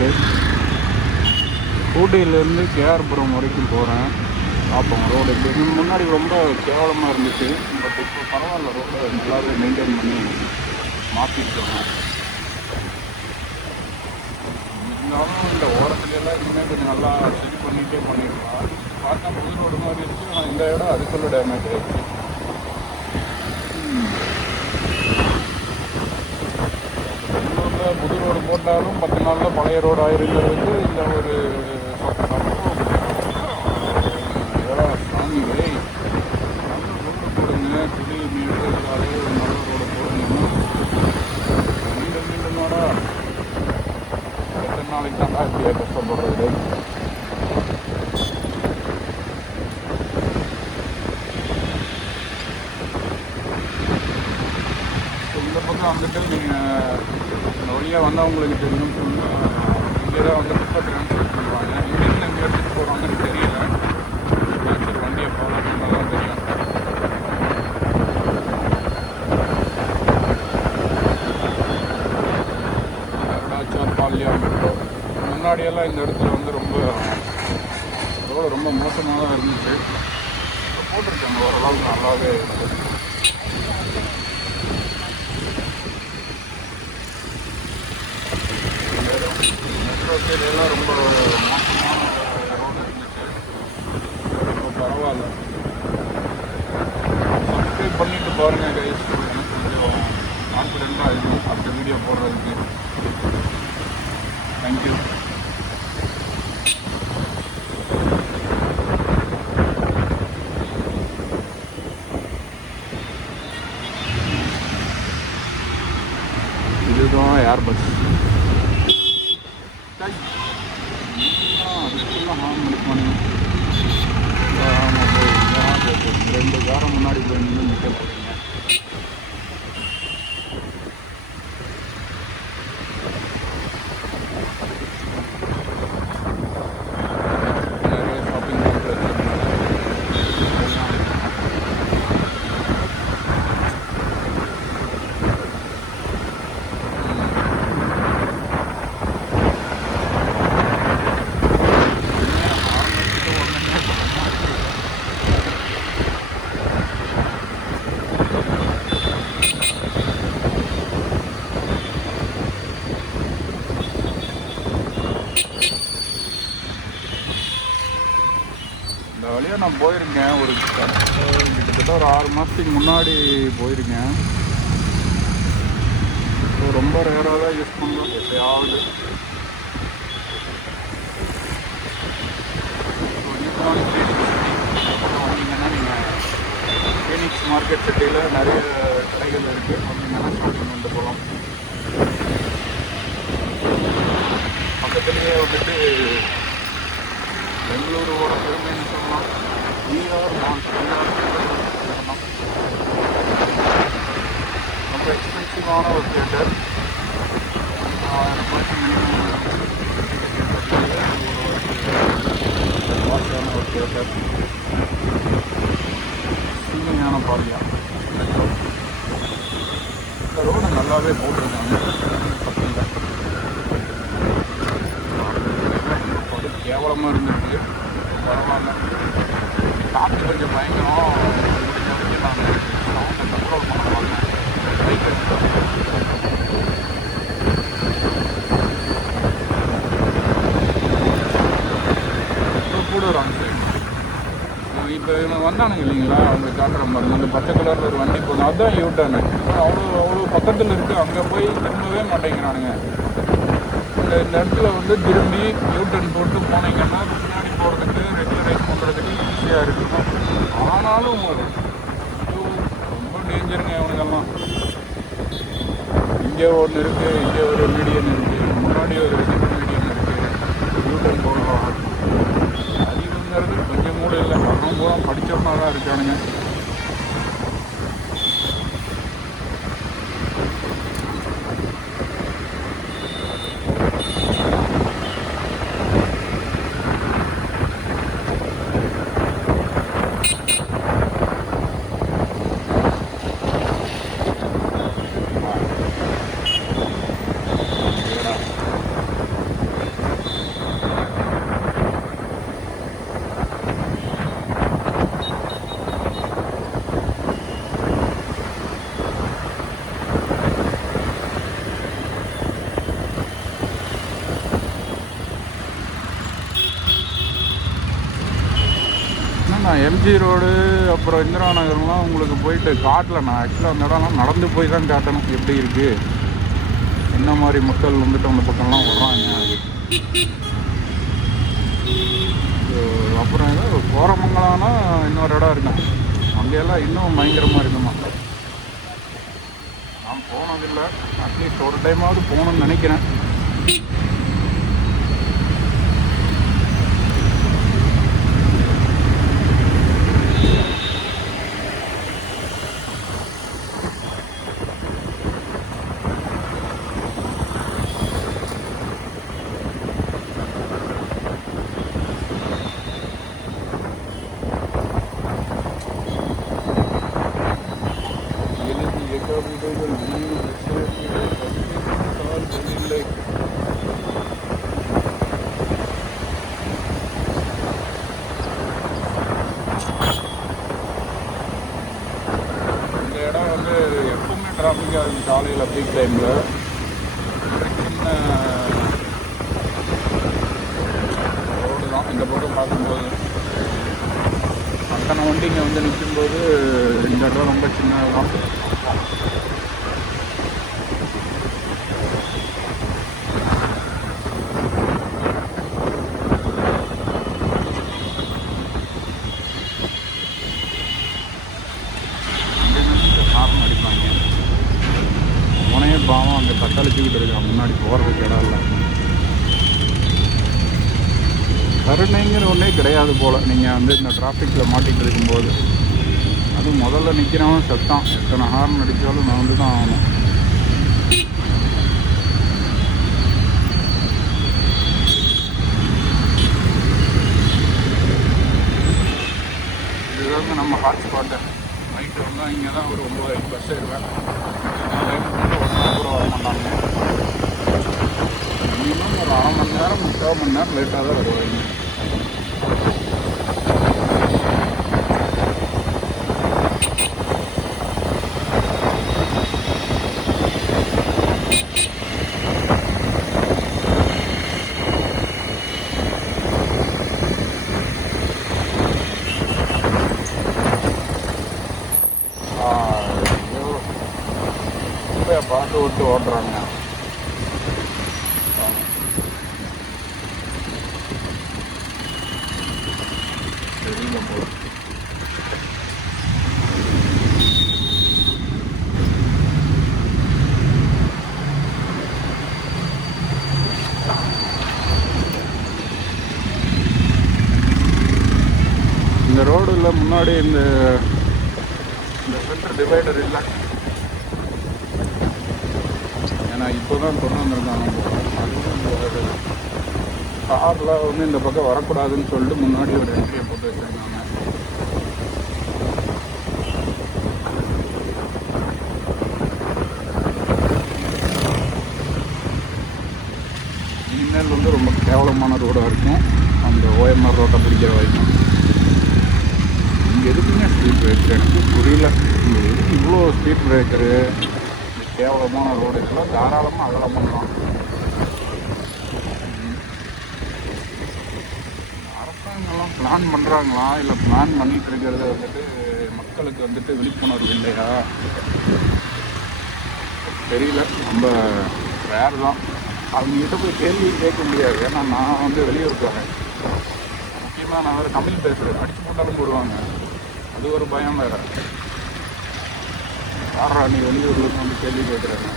போயிட்டுருக்கு. ஊட்டியிலேருந்து கேஆர்புரம் வரைக்கும் போகிறேன். பார்ப்போம் ரோடு எப்படி. முன்னாடி ரொம்ப கேவலமாக இருந்துச்சு, பட் இப்போ பரவாயில்ல, ரோடை நல்லாவே மெயின்டைன் பண்ணி மாற்றிருக்காங்க. இருந்தாலும் இந்த ஓரத்துலையெல்லாம் இனிமேல் கொஞ்சம் நல்லா சரி பண்ணிகிட்டே பண்ணிடலாம். பார்த்தா புது ரோடு மாதிரி இருக்குது, ஆனால் இந்த இடம் அதுக்குள்ள டேமேஜ் ஆகிடுச்சு. பெங்களூரில் புது ரோடு போட்டாலும் 10 நாளில் பழைய ரோடு ஆயிருங்கிறது இந்த ஒரு சாமி ரோடு போடுங்க. புதிய மீடுகளாலே ஒரு நல்ல ரோடு போடுங்கன்னா மீண்டும் மீண்டும் நாடா எத்தனை நாளைக்கு தாண்டா இப்படியே கஷ்டப்படுறது. இந்த பக்கம் வந்துட்டு நீங்கள் இந்த வழியாக வந்தவங்களுக்கு தெரியும். இங்கே தான் வந்து குப்பை ட்ரான்ஸ்ஃபர் பண்ணுவாங்க. இங்கேருந்து எங்கே எடுத்துகிட்டு போகிறாங்கன்னு தெரியல. சரி, வண்டியை ஃபாலோ பண்ணால் தான் தெரியும். அருணாச்சல் பால்யா மெட்ரோ. முன்னாடியெல்லாம் இந்த இடத்துல வந்து ரோடு ரொம்ப மோசமாக தான் இருந்துச்சு. இப்போ போட்டிருக்காங்க, ஓரளவுக்கு நல்லாவே இருக்குது. மெட்ரோ சைடெல்லாம் ரொம்ப மோசமான ரோடு இருந்துச்சு. இப்போ பரவாயில்ல. சப்ஸ்கிரைப் பண்ணிட்டு பாருங்கள் கைஸ். எனக்கு கொஞ்சம் கான்ஃபிடென்ட்டாக இருக்கும் அடுத்த வீடியோ போடுறதுக்கு. தேங்க்யூ. இதுதான் ஏர்பஸ். அதுக்குலாம் ஹார்ன் பண்ணிப்பானுங்க. 2 காரம் முன்னாடி போய் நின்று நிற்க போகிறீங்க. நிறைய ஷாப்பிங் பண்ணுறது இந்த வழியாக நான் போயிருக்கேன். கிட்டத்தட்ட ஒரு 6 மாதத்துக்கு முன்னாடி போயிருக்கேன். ஸோ ரொம்ப ரேராக தான் யூஸ் பண்ணுறோம் எப்பயாவது. வந்தீங்கன்னா நீங்கள் ஃபீனிக்ஸ் மார்க்கெட் சிட்டியில் நிறைய கடைகள் இருக்குது. வந்தீங்கன்னா ஷாப்பிங் பண்ணிட்டு போகலாம். பக்கத்துலேயே வந்துட்டு பெங்களூரோட பெருமைன்னு சொல்லலாம். ஈஆர் மால் ரொம்ப எக்ஸ்பென்சிவான ஒரு தியேட்டர். 1000 ரூபாய்க்கு மினிமம் வாஷான ஒரு தியேட்டர். சீமையான பாலியா மெட்ரோ. இந்த ரோடு நல்லாவே போட்டிருக்காங்க. பக்கத்தில் கேவலமாக இருந்துருக்கு. பரவாயில்ல. காற்று கொஞ்சம் பயங்கரம். முடிஞ்ச வரைக்கும் நான் சவுண்டை கண்ட்ரோல் பண்ணுவாங்க. பைக் கூட ஒரு அங்கே இப்போ இவங்க வந்தானுங்க இல்லைங்களா, அவங்க காட்டுற மாதிரி அந்த பச்சை கலரில் ஒரு வண்டி போதும். அதுதான் யூட்டர்னு. அவ்வளோ பக்கத்தில் இருக்குது. அங்கே போய் திரும்பவே மாட்டேங்கிறானுங்க. இந்த இடத்துல வந்து திரும்பி யூட்டர்ன் போட்டு போனீங்கன்னா பின்னாடி போகிறதுக்கு ரெகுலரைஸ் பண்ணுறதுக்கு ஈஸியாக இருக்கும். ஆனாலும் ரொம்ப டேஞ்சருங்க இவனுங்கெல்லாம். இங்கே ஒன்று இருக்குது, இங்கே ஒரு மீடியன் இருக்குது, முன்னாடி ஒரு செகண்ட் மீடியன் இருக்குது. யூட்டர்ன் போடலாம். அறிவுங்கிறது கொஞ்சம் கூட இல்லை. வரணும் பூரா படித்தவனா தான் இருக்கானுங்க. நான் எம்ஜி ரோடு அப்புறம் இந்திரா நகர்லாம் உங்களுக்கு போயிட்டு காட்டல. நான் ஆக்சுவலாக அந்த இடம்லாம் நடந்து போய் தான் காட்டணும் எப்படி இருக்குது, என்ன மாதிரி மக்கள் வந்துட்டு அந்த பக்கம்லாம் வர்றாங்க. அப்புறம் ஏதோ கோரமங்கலானா இன்னொரு இடம் இருக்கும், அங்கெல்லாம் இன்னும் பயங்கரமாக இருக்குமா. நான் போனதில்லை, அட்லீஸ்ட் ஒரு டைமாவது போகணுன்னு நினைக்கிறேன். டிராஃபிக்காக இருக்குது காலையில் பீக் டைமில். சின்ன ரோடு தான் இந்த பக்கம் பார்க்கும்போது. அத்தனை வண்டிங்க வந்து நிற்கும்போது இந்த இடம் ரொம்ப சின்னது தான். காரணம் அடிப்பாங்க உனையே பாவம் அங்கே தக்காளிச்சுக்கிட்டு இருக்கான், முன்னாடி போகிறதுக்கு இடம் இல்லை. கருணைங்கிற ஒன்றே கிடையாது போல். நீங்கள் வந்து இந்த டிராஃபிக்கில் மாட்டிகிட்டு இருக்கும்போது அதுவும் முதல்ல நிற்கிறவன் சத்தான், எத்தனை ஹார்ன் அடித்தாலும் நான் வந்து தான் ஆகணும். இதுதாங்க நம்ம ஹாட்ஸ்பாட்டு. நைட்டு வந்தால் இங்கே தான் ஒரு 9 பஸ் ஏறுவேன். கூட வர மாட்டாங்க. மினிமம் ஒரு 1/2 மணி நேரம் 3/4 மணி நேரம் லேட்டாக தான் வருவாங்க. பார்த்து விட்டு ஓட்டுறாங்க. தெரியல போல. இந்த ரோடுல முன்னாடி இந்த சென்டர் டிவைடர் இல்லை. நான் இப்போ தான் கொண்டு வந்திருக்காங்க. அதுவும் காரில் வந்து இந்த பக்கம் வரக்கூடாதுன்னு சொல்லிட்டு முன்னாடி ஒரு என்ட்ரியை போட்டு வச்சுருக்காங்க. இனிமேல் வந்து ரொம்ப கேவலமான ரோடாக இருக்கும் அந்த OMR ரோட்டை பிடிக்கிற வரைக்கும். இங்கே எதுக்குங்க ஸ்பீட் பிரேக்கர் எனக்கு புரியல. இங்கே எதுக்கு இவ்வளோ ஸ்பீட் பிரேக்கரு, கேவலமான ரோடு, இதெல்லாம் தாராளமாக அகலம் பண்ணலாம். அரசாங்கம்லாம் பிளான் பண்ணுறாங்களா இல்லை பிளான் பண்ணிகிட்டு இருக்கிறது வந்துட்டு மக்களுக்கு வந்துட்டு விழிப்புணர்வு இல்லையா தெரியல. ரொம்ப வேறு தான். அவங்ககிட்ட போய் கேள்வி கேட்க முடியாது. ஏன்னா நான் வந்து வெளியூருக்கு வரேன். முக்கியமாக நான் வேறு தமிழ் பேசுகிறேன். அடித்து போட்டாலும் போடுவாங்க. அது ஒரு பயம் வேறு. யாரா நீ வெளியூர்லேருந்து வந்து கேள்வி கேட்குறாங்க.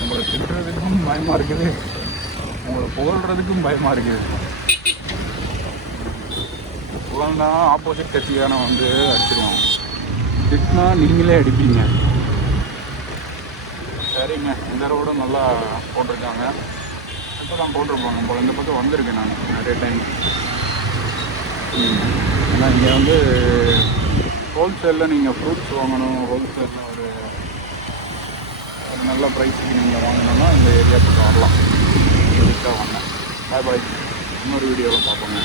உங்களை திட்டுறதுக்கும் பயமாக இருக்குது, உங்களை புகழ்கிறதுக்கும் பயமாக இருக்குது. புகழ்னா ஆப்போசிட் கட்சிக்கான வந்து அடிச்சிருவாங்க, திட்டினா நீங்களே அடிப்பீங்க. சரிங்க, இந்த ரோடும் நல்லா போட்டிருக்காங்க. இப்போ தான் போட்டிருப்பாங்க போல். இந்த பக்கம் வந்திருக்கேன் நான் நிறைய டைம். ஏன்னா இங்கே வந்து ஹோல்சேலில் நீங்கள் ஃப்ரூட்ஸ் வாங்கணும், ஹோல்சேலில் ஒரு நல்ல ப்ரைஸுக்கு நீங்கள் வாங்கணுன்னா இந்த ஏரியாவுக்கு வரலாம். இதுக்காக வந்தேன். பாய் பாய். இன்னொரு வீடியோவில் பார்ப்போங்க.